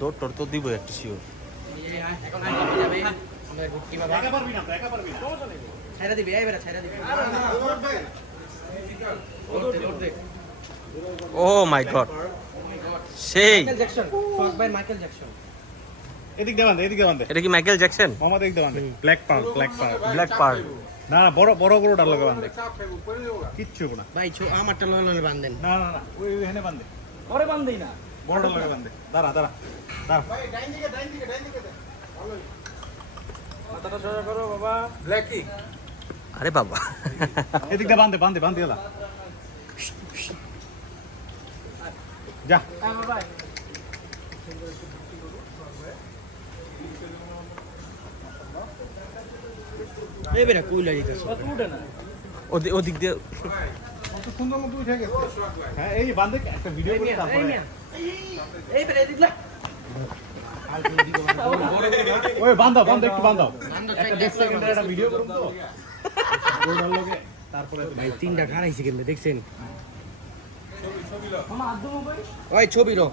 দৌড় টর তো দিব একটা শিওর। ও মাই গড, সেই এদিক দেবান এদিকে বান্ধে। এটা কি মাইকেল জ্যাকসন? মোহাম্মদ এদিক দেবান ব্ল্যাক পার্ল ব্ল্যাক পার্ল না না বড় বড় গরুটার লগে বান্ধে কিচ্ছু না ভাই আমারটা ললে বাঁধেন। না না না ওই ওইখানে বান্ধে পরে বাঁধেই না, বড়টার লগে বান্ধে। দাঁড়া দাঁড়া দাঁড়া ভাই ডাইন দিকে দে ভালোই মাথাটা সোজা করো বাবা। ব্ল্যাক কি? আরে বাবা, এদিক দিয়ে বান্ধে বান্ধে বান্ধে দাদা যা ভাই এই বেটা কই লাগিতেছ? কত উঠে না ওদিক দিয়ে কত সুন্দর মতো উঠে গেছে। হ্যাঁ এই বান্ধে একটা ভিডিও করে তারপরে এই বেটা এদিক লা ওই বাঁধাও বাঁধো একটু বাঁধাও একটা 10 সেকেন্ডের একটা ভিডিও করব তো গরুটার লগে তারপরে ভাই তিনটা খাড়াইছে কিন্তু দেখছেন? ছবি লো মামা আদমু ভাই ওই ছবি লো